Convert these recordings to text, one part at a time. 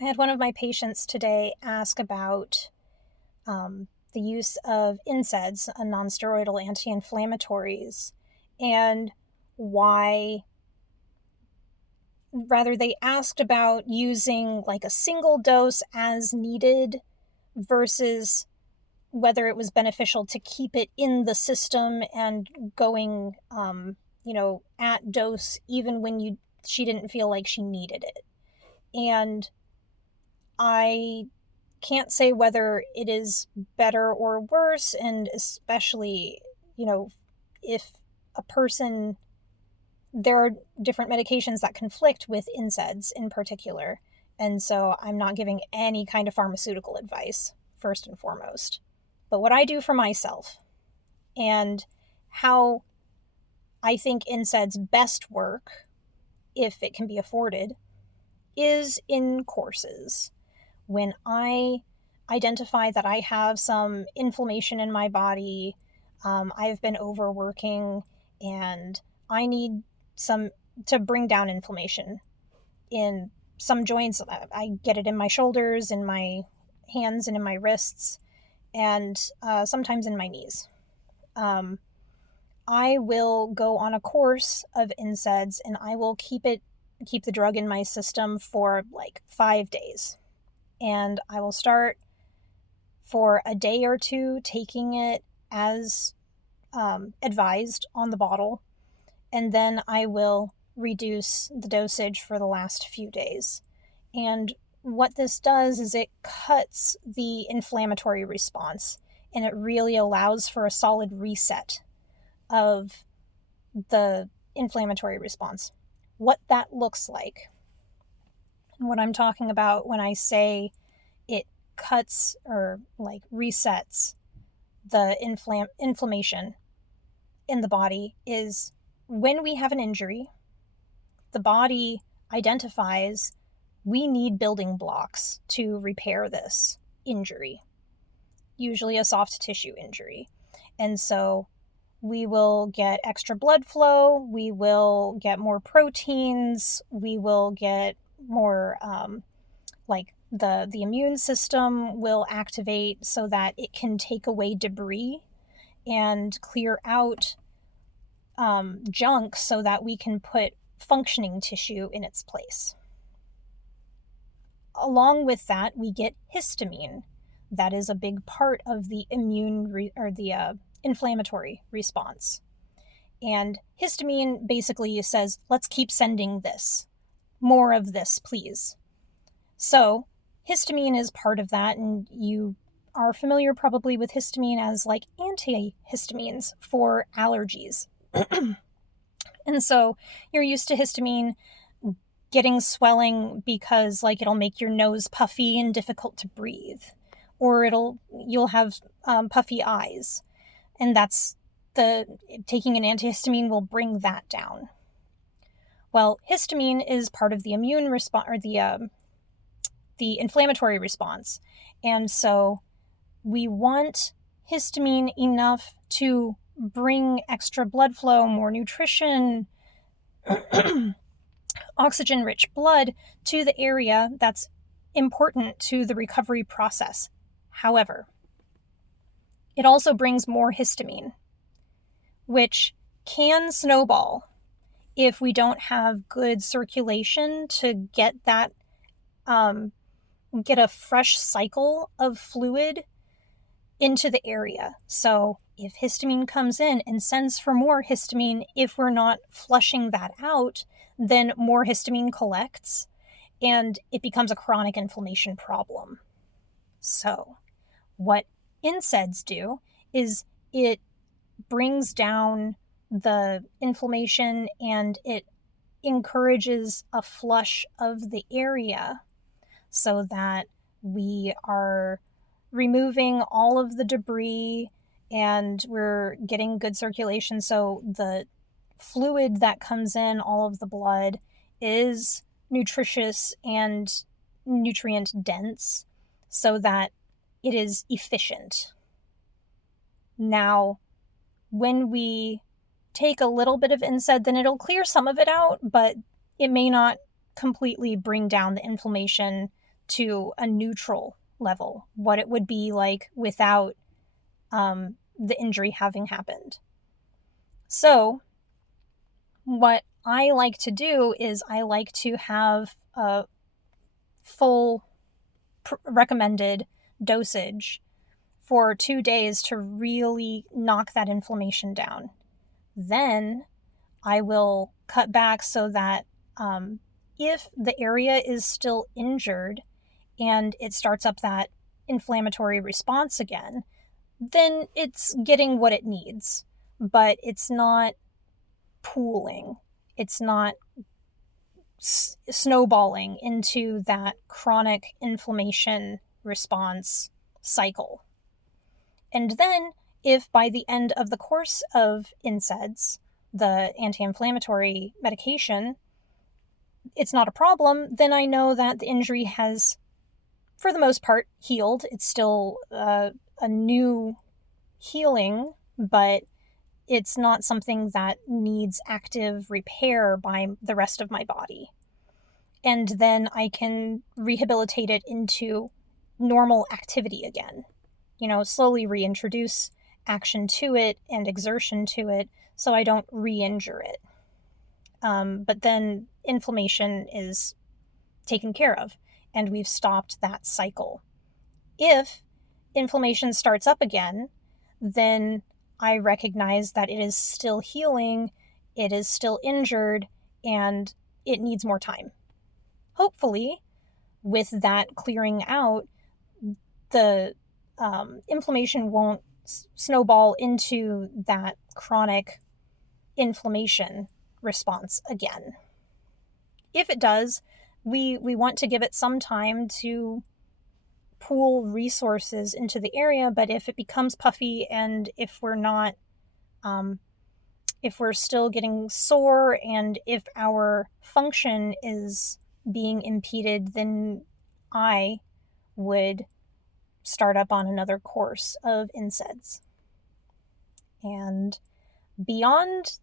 I had one of my patients today ask about the use of NSAIDs, non-steroidal anti-inflammatories, and why, rather, they asked about using like a single dose as needed versus whether it was beneficial to keep it in the system and going, at dose even when she didn't feel like she needed it. And I can't say whether it is better or worse, and especially, if a person, there are different medications that conflict with NSAIDs in particular. And so I'm not giving any kind of pharmaceutical advice, first and foremost. But what I do for myself and how I think NSAIDs best work, if it can be afforded, is in courses. When I identify that I have some inflammation in my body, I've been overworking, and I need some to bring down inflammation in some joints. I get it in my shoulders, in my hands, and in my wrists, and sometimes in my knees. I will go on a course of NSAIDs, and I will keep the drug in my system for like 5 days. And I will start for a day or two taking it as advised on the bottle, and then I will reduce the dosage for the last few days. And what this does is it cuts the inflammatory response, and it really allows for a solid reset of the inflammatory response. What that looks like, what I'm talking about when I say it cuts or like resets the inflammation in the body, is when we have an injury, the body identifies we need building blocks to repair this injury, usually a soft tissue injury. And so we will get extra blood flow, we will get more proteins, we will get more, like the immune system will activate so that it can take away debris and clear out junk so that we can put functioning tissue in its place. Along with that, we get histamine. That is a big part of the inflammatory response. And histamine basically says, let's keep sending this. More of this, please. So histamine is part of that, and you are familiar probably with histamine as like antihistamines for allergies. And so you're used to histamine getting swelling because like it'll make your nose puffy and difficult to breathe, or you'll have puffy eyes, and taking an antihistamine will bring that down. Well, histamine is part of the immune response, or the inflammatory response, and so we want histamine enough to bring extra blood flow, more nutrition, oxygen-rich blood to the area that's important to the recovery process. However, it also brings more histamine, which can snowball if we don't have good circulation to get that, get a fresh cycle of fluid into the area. So if histamine comes in and sends for more histamine, if we're not flushing that out, then more histamine collects and it becomes a chronic inflammation problem. So what NSAIDs do is it brings down the inflammation and it encourages a flush of the area so that we are removing all of the debris and we're getting good circulation. So the fluid that comes in, all of the blood, is nutritious and nutrient dense so that it is efficient. Now, when we take a little bit of NSAID, then it'll clear some of it out, but it may not completely bring down the inflammation to a neutral level, what it would be like without the injury having happened. So what I like to do is I like to have a full recommended dosage for 2 days to really knock that inflammation down. Then I will cut back so that if the area is still injured and it starts up that inflammatory response again, then it's getting what it needs, but it's not pooling. It's not snowballing into that chronic inflammation response cycle. And then, if by the end of the course of NSAIDs, the anti-inflammatory medication, it's not a problem, then I know that the injury has, for the most part, healed. It's still a new healing, but it's not something that needs active repair by the rest of my body. And then I can rehabilitate it into normal activity again. Slowly reintroduce action to it and exertion to it so I don't re-injure it. But then inflammation is taken care of, and we've stopped that cycle. If inflammation starts up again, then I recognize that it is still healing, it is still injured, and it needs more time. Hopefully, with that clearing out, the inflammation won't snowball into that chronic inflammation response again. If it does, we want to give it some time to pool resources into the area, but if it becomes puffy and if we're not, if we're still getting sore and if our function is being impeded, then I would start up on another course of NSAIDs. And beyond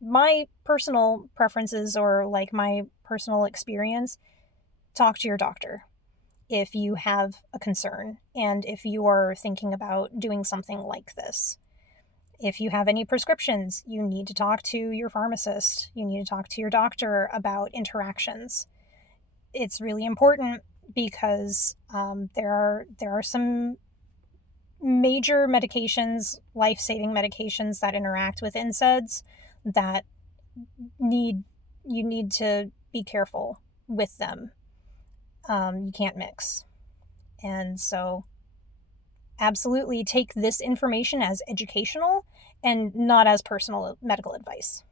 my personal preferences or like my personal experience, talk to your doctor if you have a concern and if you are thinking about doing something like this. If you have any prescriptions, you need to talk to your pharmacist. You need to talk to your doctor about interactions. It's really important because there are some major medications, life-saving medications that interact with NSAIDs that you need to be careful with them. You can't mix. And so absolutely take this information as educational and not as personal medical advice.